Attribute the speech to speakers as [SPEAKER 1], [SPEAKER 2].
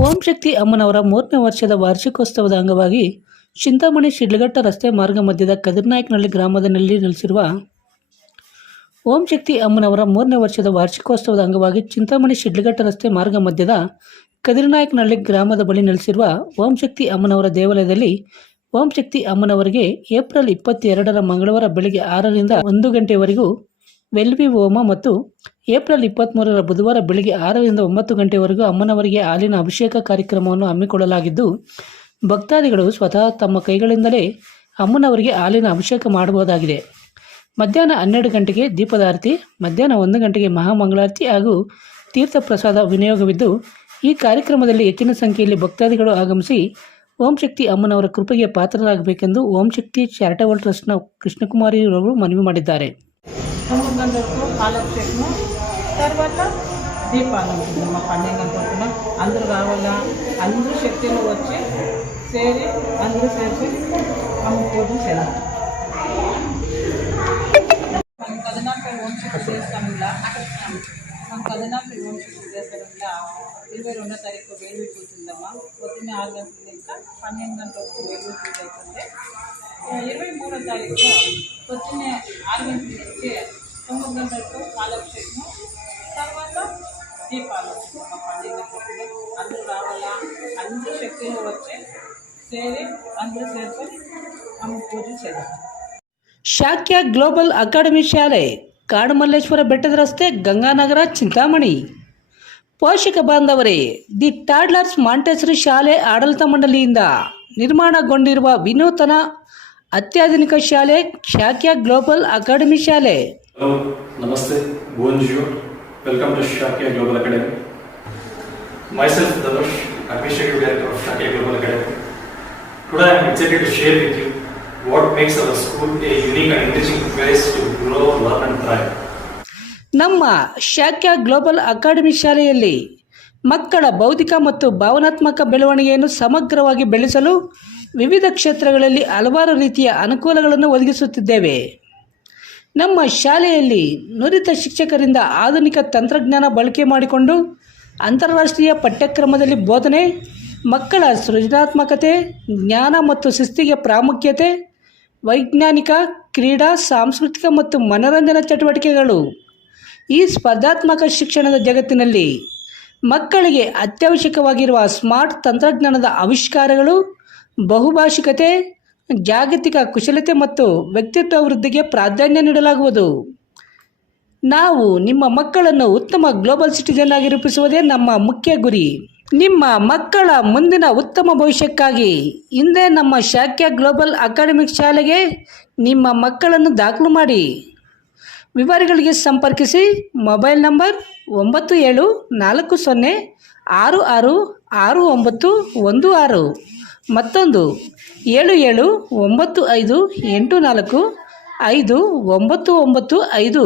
[SPEAKER 1] ಓಂ ಶಕ್ತಿ ಅಮ್ಮನವರ ಮೂರನೇ ವರ್ಷದ ವಾರ್ಷಿಕೋತ್ಸವದ ಅಂಗವಾಗಿ ಚಿಂತಾಮಣಿ ಶಿಡ್ಲಘಟ್ಟ ರಸ್ತೆ ಮಾರ್ಗ ಮಧ್ಯದ ಕದಿರ್ನಾಯಕನಹಳ್ಳಿ ಗ್ರಾಮದಲ್ಲಿ ನೆಲೆಸಿರುವ ಓಂ ಶಕ್ತಿ ಅಮ್ಮನವರ ಮೂರನೇ ವರ್ಷದ ವಾರ್ಷಿಕೋತ್ಸವದ ಅಂಗವಾಗಿ ಚಿಂತಾಮಣಿ ಶಿಡ್ಲಘಟ್ಟ ರಸ್ತೆ ಮಾರ್ಗ ಮಧ್ಯದ ಕದಿರ್ನಾಯಕನಹಳ್ಳಿ ಗ್ರಾಮದ ಬಳಿ ನೆಲೆಸಿರುವ ಓಂ ಶಕ್ತಿ ಅಮ್ಮನವರ ದೇವಾಲಯದಲ್ಲಿ ಓಂ ಶಕ್ತಿ ಅಮ್ಮನವರಿಗೆ ಏಪ್ರಿಲ್ ಇಪ್ಪತ್ತೆರಡರ ಮಂಗಳವಾರ ಬೆಳಗ್ಗೆ ಆರರಿಂದ ಒಂದು ಗಂಟೆಯವರೆಗೂ ವೆಲ್ವಿ ಹೋಮ ಮತ್ತು ಏಪ್ರಿಲ್ ಇಪ್ಪತ್ತ್ಮೂರರ ಬುಧವಾರ ಬೆಳಗ್ಗೆ ಆರರಿಂದ ಒಂಬತ್ತು ಗಂಟೆವರೆಗೂ ಅಮ್ಮನವರಿಗೆ ಹಾಲಿನ ಅಭಿಷೇಕ ಕಾರ್ಯಕ್ರಮವನ್ನು ಹಮ್ಮಿಕೊಳ್ಳಲಾಗಿದ್ದು, ಭಕ್ತಾದಿಗಳು ಸ್ವತಃ ತಮ್ಮ ಕೈಗಳಿಂದಲೇ ಅಮ್ಮನವರಿಗೆ ಹಾಲಿನ ಅಭಿಷೇಕ ಮಾಡಬಹುದಾಗಿದೆ ಮಧ್ಯಾಹ್ನ ಹನ್ನೆರಡು ಗಂಟೆಗೆ ದೀಪದಾರತಿ ಮಧ್ಯಾಹ್ನ ಒಂದು ಗಂಟೆಗೆ ಮಹಾಮಂಗಳಾರತಿ ಹಾಗೂ ತೀರ್ಥ ಪ್ರಸಾದ ವಿನಿಯೋಗವಿದ್ದು, ಈ ಕಾರ್ಯಕ್ರಮದಲ್ಲಿ ಹೆಚ್ಚಿನ ಸಂಖ್ಯೆಯಲ್ಲಿ ಭಕ್ತಾದಿಗಳು ಆಗಮಿಸಿ ಓಂ ಶಕ್ತಿ ಅಮ್ಮನವರ ಕೃಪೆಗೆ ಪಾತ್ರರಾಗಬೇಕೆಂದು ಓಂ ಶಕ್ತಿ ಚಾರಿಟಬಲ್ ಟ್ರಸ್ಟ್ನ ಕೃಷ್ಣಕುಮಾರಿಯವರು ಮನವಿ ಮಾಡಿದ್ದಾರೆ.
[SPEAKER 2] తొమ్మిది గంటలకు పాలాభిషేకము తర్వాత దీపాలు ఉంటుంది మా పండుగ వరకు అందరూ కావాలా? అందరూ శక్తిలో వచ్చి చేరి అందరూ చేసి అమ్మ పూజ చేయాలి. మనం కదనాపై ఓం శక్తి చేస్తాం ఇలా మనం కదనాపై ఓం చేస్తాం ఇలా ఇరవై రెండో తారీఖు వేలు పూతుందమ్మా. పొద్దున్నే ఆరు గంటల ఇంకా పన్నెండు గంటలకు వరకు వేలు పూజ అవుతుంది. ఇరవై మూడో తారీఖు తొమ్మిది గంటలకు పాలాభిషేకము తర్వాత దీపాలు ఒక పండుగ గంటలకు అందరూ రావాలా అందరూ శక్తిలో వచ్చి చేరి అందరూ చేరుకొని అమ్మ పూజ చేయాలి
[SPEAKER 1] ಶಾಕ್ಯ ಗ್ಲೋಬಲ್ ಅಕಾಡೆಮಿ ಶಾಲೆ ಕಾಡುಮಲ್ಲೇಶ್ವರ ಬೆಟ್ಟದ ರಸ್ತೆ ಗಂಗಾನಗರ ಚಿಂತಾಮಣಿ ಪೋಷಕ ಬಾಂಧವರೇ ದಿ ಟಾಡ್ಲರ್ಸ್ ಮಾಂಟೆಸರಿ ಶಾಲೆ ಆಡಳಿತ ಮಂಡಳಿಯಿಂದ ನಿರ್ಮಾಣಗೊಂಡಿರುವ ವಿನೂತನ ಅತ್ಯಾಧುನಿಕ ಶಾಲೆ ಶಾಕ್ಯ ಗ್ಲೋಬಲ್ ಅಕಾಡೆಮಿ ಶಾಲೆ
[SPEAKER 3] Hello, Namaste, bonjour. Welcome to Shakya global academy myself Dhanush Administrative director of Shakya global academy Today I am excited to share with you what makes our school a unique and interesting place to grow learn and thrive.
[SPEAKER 1] ನಮ್ಮ Shakya global academy ಶಾಲೆಯಲ್ಲಿ ಮಕ್ಕಳ ಬೌದ್ಧಿಕ ಮತ್ತು ಭಾವನಾತ್ಮಕ ಬೆಳವಣಿಗೆಯನ್ನು ಸಮಗ್ರವಾಗಿ ಬೆಳೆಸಲು ವಿವಿಧ ಕ್ಷೇತ್ರಗಳಲ್ಲಿ ಹಲವಾರು ರೀತಿಯ ಅನುಕೂಲಗಳನ್ನು ಒದಗಿಸುತ್ತಿದ್ದೇವೆ ನಮ್ಮ ಶಾಲೆಯಲ್ಲಿ ನುರಿತ ಶಿಕ್ಷಕರಿಂದ ಆಧುನಿಕ ತಂತ್ರಜ್ಞಾನ ಬಳಕೆ ಮಾಡಿಕೊಂಡು ಅಂತಾರಾಷ್ಟ್ರೀಯ ಪಠ್ಯಕ್ರಮದಲ್ಲಿ ಬೋಧನೆ, ಮಕ್ಕಳ ಸೃಜನಾತ್ಮಕತೆ, ಜ್ಞಾನ ಮತ್ತು ಶಿಸ್ತಿಗೆ ಪ್ರಾಮುಖ್ಯತೆ, ವೈಜ್ಞಾನಿಕ, ಕ್ರೀಡಾ, ಸಾಂಸ್ಕೃತಿಕ ಮತ್ತು ಮನರಂಜನಾ ಚಟುವಟಿಕೆಗಳು. ಈ ಸ್ಪರ್ಧಾತ್ಮಕ ಶಿಕ್ಷಣದ ಜಗತ್ತಿನಲ್ಲಿ ಮಕ್ಕಳಿಗೆ ಅತ್ಯವಶ್ಯಕವಾಗಿರುವ ಸ್ಮಾರ್ಟ್ ತಂತ್ರಜ್ಞಾನದ ಆವಿಷ್ಕಾರಗಳು ಬಹುಭಾಷಿಕತೆ ಜಾಗತಿಕ ಕುಶಲತೆ ಮತ್ತು ವ್ಯಕ್ತಿತ್ವ ವೃದ್ಧಿಗೆ ಪ್ರಾಧಾನ್ಯ ನೀಡಲಾಗುವುದು. ನಾವು ನಿಮ್ಮ ಮಕ್ಕಳನ್ನು ಉತ್ತಮ ಗ್ಲೋಬಲ್ ಸಿಟಿಜನ್ ಆಗಿ ರೂಪಿಸುವುದೇ ನಮ್ಮ ಮುಖ್ಯ ಗುರಿ. ನಿಮ್ಮ ಮಕ್ಕಳ ಮುಂದಿನ ಉತ್ತಮ ಭವಿಷ್ಯಕ್ಕಾಗಿ ಹಿಂದೆ ನಮ್ಮ ಶಾಖ್ಯ ಗ್ಲೋಬಲ್ ಅಕಾಡೆಮಿಕ್ ಶಾಲೆಗೆ ನಿಮ್ಮ ಮಕ್ಕಳನ್ನು ದಾಖಲು ಮಾಡಿ. ವಿವರಗಳಿಗೆ ಸಂಪರ್ಕಿಸಿ ಮೊಬೈಲ್ ನಂಬರ್ ಒಂಬತ್ತು ಏಳು ನಾಲ್ಕು ಸೊನ್ನೆ ಆರು ಆರು ಆರು ಒಂಬತ್ತು ಒಂದು ಆರು. ಮತ್ತೊಂದು. ಏಳು ಏಳು ಒಂಬತ್ತು ಐದು ಎಂಟು ನಾಲ್ಕು ಐದು ಒಂಬತ್ತು ಒಂಬತ್ತು ಐದು.